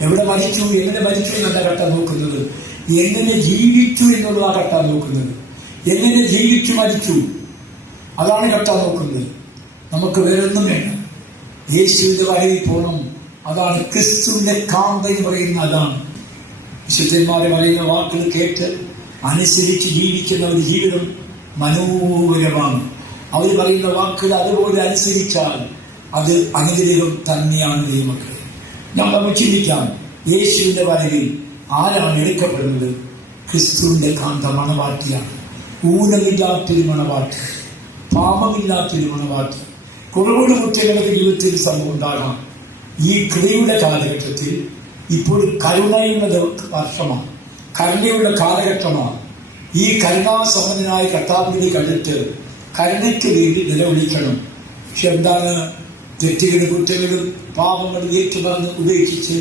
എവിടെ മരിച്ചു, എങ്ങനെ മരിച്ചു എന്നല്ല കർത്താവ് നോക്കുന്നത്, എങ്ങനെ ജീവിച്ചു എന്നുള്ളതാണ് കർത്താവ് നോക്കുന്നത്. എങ്ങനെ ജീവിച്ചു മരിച്ചു, അതാണ് കർത്താവ് നോക്കുന്നത്. നമുക്ക് വേറൊന്നും വേണ്ട, യേശുവിന്റെ വരയിൽ പോകണം. അതാണ് ക്രിസ്തുവിന്റെ കാന്ത എന്ന് പറയുന്ന. അതാണ് വിശുദ്ധന്മാരെ പറയുന്ന വാക്കുകൾ കേട്ട് അനുസരിച്ച് ജീവിക്കുന്ന ഒരു ജീവിതം മനോഹരമാണ്. അവർ പറയുന്ന വാക്കുകൾ അതുപോലെ അനുസരിച്ചാൽ അത് അനുഗ്രഹം തന്നെയാണ് ദൈവമക്കളെ. നമ്മൾ ചിന്തിക്കാം, യേശുവിന്റെ വരവിൽ ആരാണ് എടുക്കപ്പെടുന്നത്? ക്രിസ്തുവിന്റെ കാന്ത മണവാട്ടിയാണ്. ഊനമില്ലാത്തൊരു മണവാട്ടി, പാപമില്ലാത്തൊരു മണവാട്ടി. കുറവുള്ള കുട്ടികളുടെ ജീവിതത്തിൽ സംഭവം ഉണ്ടാകാം. ഈ കൃപയുടെ കാലഘട്ടത്തിൽ ഇപ്പോൾ കരുണയുടെ വർഷമാണ്, കരുണയുടെ കാലഘട്ടമാണ്. ഈ കരുണാസമ്പന്നനായ കർത്താവിനെ കണ്ടിട്ട് കരുണയ്ക്ക് വേണ്ടി നിലവിളിക്കണം. പക്ഷെ എന്താണ്? തെറ്റുകളും കുറ്റങ്ങളും പാപങ്ങളും ഏറ്റുപറഞ്ഞ് ഉപേക്ഷിച്ച്